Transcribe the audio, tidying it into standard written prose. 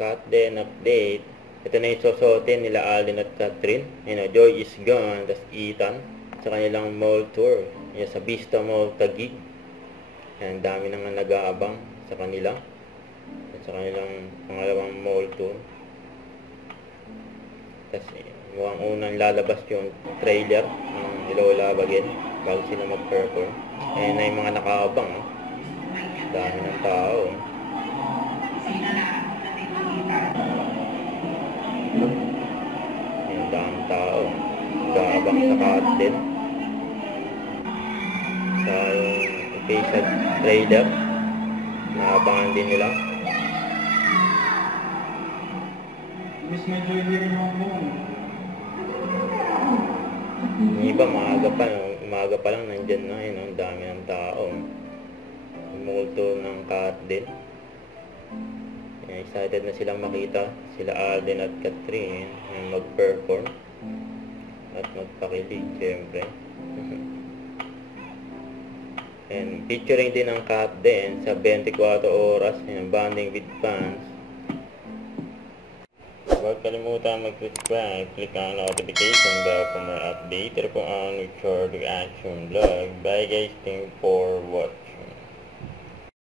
Cut din update. Ito na yung susuotin nila Alden at Catherine. Joy is gone. Tas Ethan sa kanilang mall tour. Sa Vista Mall Taguig. Ang dami nang nag-aabang sa kanila. At sa kanilang pangalawang mall tour. Tas mukhang unang lalabas yung trailer ng Lola Bagin bago sila mag-perform. Ayan na yung mga nakaabang. Dami ng tao. Ayan, daming tao. Nag-aabang sa cut din. Sa yung official trailer. Naabangan din nila. Miss medyo hindi rin ako. Yung iba umaga pa lang nandyan na. Ang dami ng tao. Multo ng cut din. Excited na silang makita sila Alden at Catherine mag-perform at magpakilig syempre. And featuring din ang cut din sa 24 oras bonding with fans. Huwag kalimutan mag-subscribe, click ang notification bell for more update. Ito po ang Richard Reaction Vlog. Bye guys, thank you for watching.